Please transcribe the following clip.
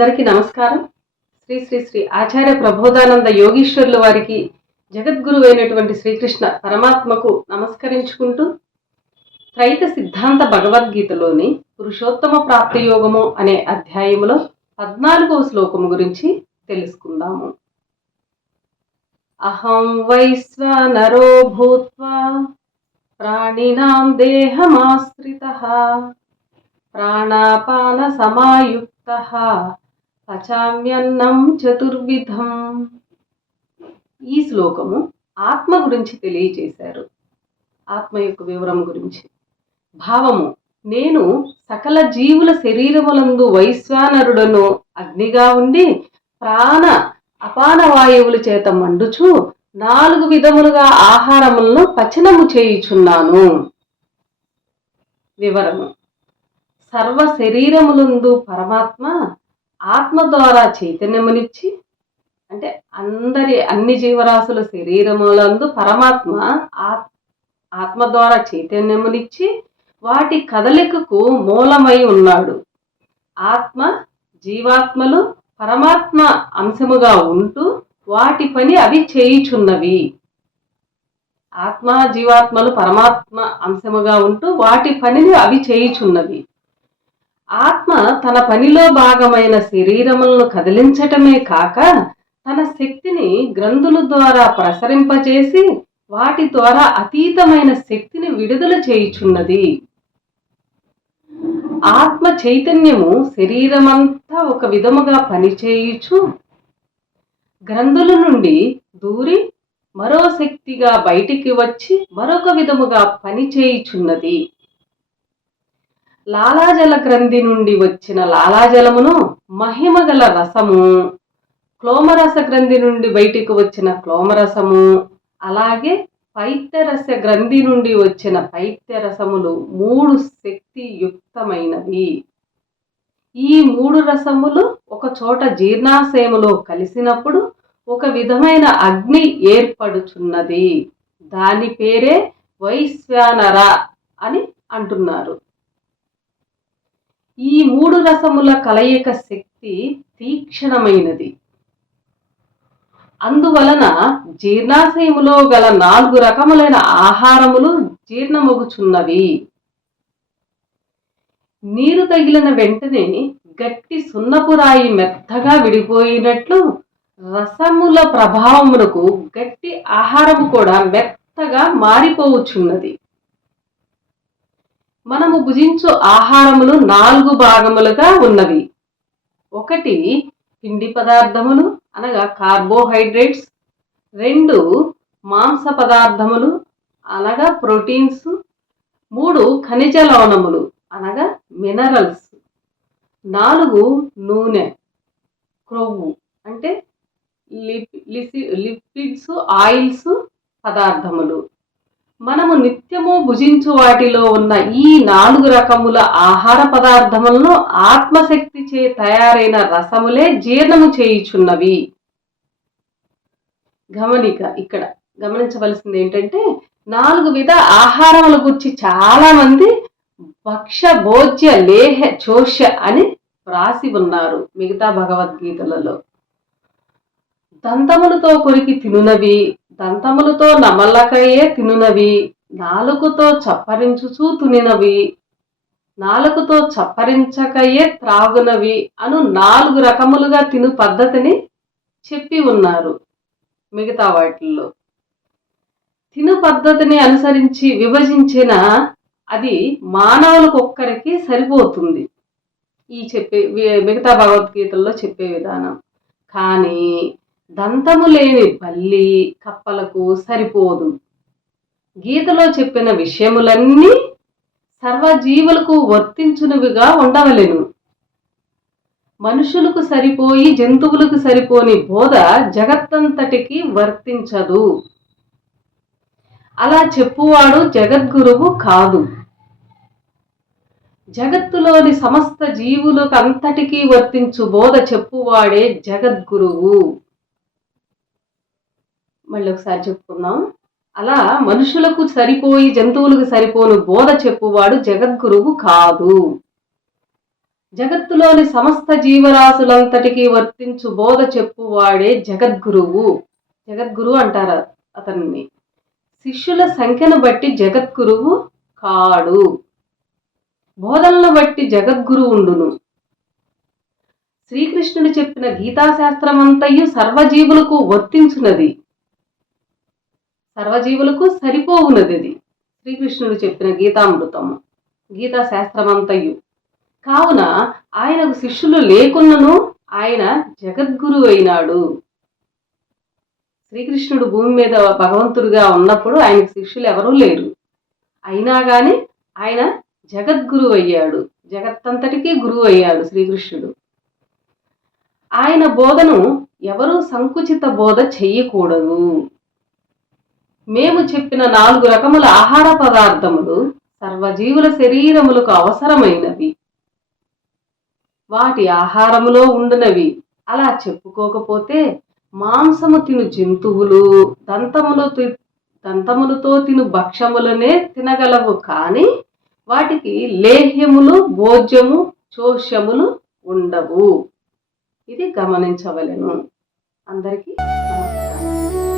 అందరికీ నమస్కారం. శ్రీ శ్రీ శ్రీ ఆచార్య ప్రబోధానంద యోగీశ్వరుల వారికి, జగద్గురు అయినటువంటి శ్రీకృష్ణ పరమాత్మకు నమస్కరించుకుంటూ, త్రైత సిద్ధాంత భగవద్గీతలోని పురుషోత్తమ ప్రాప్తి యోగము అనే అధ్యాయములో 14వ శ్లోకము గురించి తెలుసుకుందాము. అహం వైశ్వానరో భూత్వా ప్రాణినాం దేహమాశ్రితః ప్రాణాపాన సమాయుక్తః పచామ్యన్నం చతుర్విధం. ఈ శ్లోకము ఆత్మ గురించి తెలియజేశారు. ఆత్మ యొక్క వివరం గురించి. భావము: నేను సకల జీవుల శరీరములందు వైశ్వానరుడను అగ్నిగా ఉండి ప్రాణ అపాన వాయువుల చేత మండుచు 4 విధములుగా ఆహారములను పచనము చేయుచున్నాను. వివరము: సర్వ శరీరములందు పరమాత్మ ఆత్మ ద్వారా చైతన్యమునిచ్చి, అంటే అన్ని జీవరాశుల శరీరములందు పరమాత్మ ఆత్మ ద్వారా చైతన్యమునిచ్చి వాటి కదలికకు మూలమై ఉన్నాడు. ఆత్మ జీవాత్మలు పరమాత్మ అంశముగా ఉంటూ వాటి పని అవి చేయుచున్నవి. ఆత్మ జీవాత్మలు పరమాత్మ అంశముగా ఉంటూ వాటి పనిని అవి చేయుచున్నవి. ఆత్మ తన పనిలో భాగమైన శరీరములను కదిలించటమే కాక తన శక్తిని గ్రంథుల ద్వారా ప్రసరింపచేసి వాటి ద్వారా అతీతమైన శక్తిని విడుదల చేయుచున్నది. ఆత్మ చైతన్యము శరీరమంతా ఒక విధముగా పనిచేయుచు గ్రంథుల నుండి దూరి మరో శక్తిగా బయటికి వచ్చి మరొక విధముగా పనిచేయుచున్నది. లాలాజల గ్రంథి నుండి వచ్చిన లాలాజలమును మహిమగల రసము, క్లోమరస గ్రంథి నుండి బయటికి వచ్చిన క్లోమరసము, అలాగే పైత్యరస గ్రంథి నుండి వచ్చిన పైత్యరసములు 3 శక్తియుక్తమైనవి. ఈ 3 రసములు ఒక చోట జీర్ణాశయములో కలిసినప్పుడు ఒక విధమైన అగ్ని ఏర్పడుచున్నది. దాని పేరే వైశ్వానర అని అంటున్నారు. ఈ 3 రసముల కలయిక శక్తి తీక్షణమైనది. అందువలన జీర్ణాశయములో గల 4 రకములైన ఆహారములు జీర్ణమగుచున్నవి. నీరు తగిలిన వెంటనే గట్టి సున్నపురాయి మెత్తగా విడిపోయినట్లు రసముల ప్రభావమునకు గట్టి ఆహారము కూడా మెత్తగా మారిపోవచ్చున్నది. మనము భుజించు ఆహారములు 4 భాగములుగా ఉన్నవి. 1 పిండి పదార్థములు అనగా కార్బోహైడ్రేట్స్, 2 మాంస పదార్థములు అనగా ప్రోటీన్స్, 3 ఖనిజ లవణములు అనగా మినరల్స్, 4 నూనె క్రొవ్వు అంటే లిపిడ్స్ ఆయిల్స్ పదార్థములు. మనము నిత్యము భుజించు వాటిలో ఉన్న ఈ 4 రకముల ఆహార పదార్థములను ఆత్మశక్తి చే తయారైన రసములే జీర్ణము చేయుచున్నవి. ఇక్కడ గమనించవలసింది ఏంటంటే 4 విధ ఆహారముల గురించి చాలా మంది భక్ష్య భోజ్య లేహ చోష్య అని వ్రాసి ఉన్నారు మిగతా భగవద్గీతలలో. దంతములతో కొరికి తినునవి, దంతములతో నమలకయే తినునవి, నాలుకతో చప్పరించుచూ తినినవి, నాలుకతో చప్పరించకయే త్రాగునవి అను 4 రకములుగా తిను పద్ధతిని చెప్పి ఉన్నారు మిగతా వాటిల్లో. తిను పద్ధతిని అనుసరించి విభజించిన అది మానవులకు ఒక్కరికి సరిపోతుంది ఈ మిగతా భగవద్గీతల్లో చెప్పే విధానం. కానీ దంతము లేని బల్లి కప్పలకు సరిపోదు. గీతలో చెప్పిన విషయములన్నీ సర్వజీవులకు వర్తించునివిగా ఉండవలెను. మనుషులకు సరిపోయి జంతువులకు సరిపోని బోధ జగత్తంతటికి వర్తించదు. అలా చెప్పువాడు జగద్గురువు కాదు. జగత్తులోని సమస్త జీవులకు అంతటికీ వర్తించు బోధ చెప్పువాడే జగద్గురువు. మళ్ళీ ఒకసారి చెప్పుకుందాం. అలా మనుషులకు సరిపోయి జంతువులకు సరిపోని బోధ చెప్పువాడు జగద్గురువు కాదు. జగత్తులోని సమస్త జీవరాశులంతటికీ వర్తించు బోధ చెప్పువాడే జగద్గురువు. జగద్గురువు అంటారు అతన్ని. శిష్యుల సంఖ్యను బట్టి జగద్గురువు కాడు, బోధనలను బట్టి జగద్గురువు ఉండును. శ్రీకృష్ణుడు చెప్పిన గీతాశాస్త్రమంతయు సర్వజీవులకు వర్తించున్నది, సర్వజీవులకు సరిపోవున్నది. అది శ్రీకృష్ణుడు చెప్పిన గీతామృతము, గీతాశాస్త్రమంతయు. కావున ఆయనకు శిష్యులు లేకున్నను ఆయన జగద్గురువు అయినాడు. శ్రీకృష్ణుడు భూమి మీద భగవంతుడిగా ఉన్నప్పుడు ఆయనకు శిష్యులు ఎవరూ లేరు, అయినా కానీ ఆయన జగద్గురువు అయ్యాడు, జగత్తంతటికీ గురువు అయ్యాడు శ్రీకృష్ణుడు. ఆయన బోధను ఎవరూ సంకుచిత బోధ చెయ్యకూడదు. మేము చెప్పిన 4 రకముల ఆహార పదార్థములు సర్వజీవుల శరీరములకు అవసరమైనవి, వాటి ఆహారములో ఉండునవి. అలా చెప్పుకోకపోతే మాంసము తిను జంతువులు దంతములతో తిను భక్షములనే తినగలవు, కానీ వాటికి లేహ్యములు, భోజ్యము, చోష్యములు ఉండవు. ఇది గమనించవలెను. అందరికీ నమస్కారం.